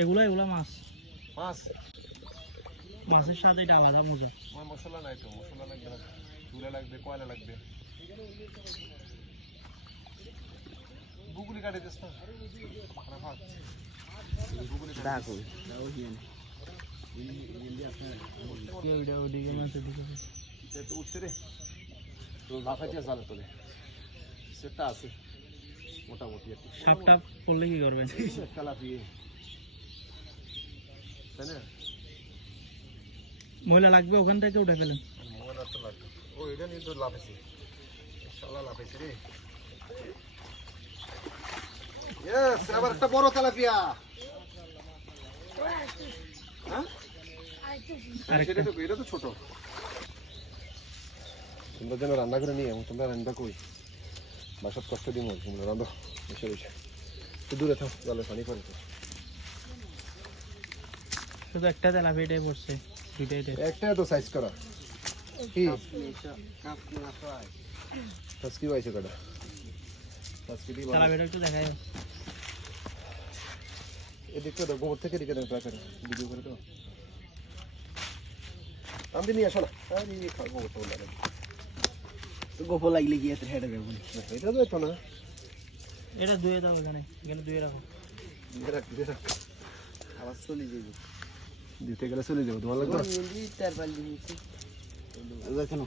এগুলা মাছ মাছ মাছের স্বাদ এটা আলাদা মজা। মশলা নাই তো, মশলা লাগবে না, চুলা লাগবে, কয়লা লাগবে। গুগলি কাটে দিস না, উঠছে রে ভাষাটিয়া জালে তোলে সেটা আছে মোটামুটি। সাপটা করলে কি করবেন? কালাপিয়ে তাই না, ময়লা লাগবে ওখান থেকে উঠে ফেলেন। ময়লা তো লাগবে। ও এটা নিয়ে তো লাফেছে, ইনশাআল্লাহ লাফেছে রে। ইয়েস, আবার একটা বড় তেলাপিয়া। হ্যাঁ আরেকটা এটা তো ছোট। তোমরা যেন রান্না করে নিয়ে, তোমরা রান্না কই বাসাত কষ্ট দিব, তোমরা রান্ধো বসে বসে। একটু দূরে থাক, জলে পানি পড়ে। শুধু একটা তেলাপিয়াটাই পড়ছে, দুইটাই একটা তো সাইজ করা কি টাস্কি পাইছে কটা টাস্কি দি বড় তেলাপিয়াটা একটু দেখায়। এদিকে তো গোবর থেকে দিকে দেন প্রাকার ভিডিও করে দাও। আমি নিয়ে আসো না, আরে খাবো তো লাগে তো গোবর লাগলে কি এত হেডে দেব না, এটা তো তো না। এটা ধুয়ে দাও, এখানে ধুয়ে রাখো। ধুয়ে রাখ আবার চলে যাবে, দিতে গেলে চলে যাবো। তোমার লাগবে তার পাল দিয়েছি দেখেন।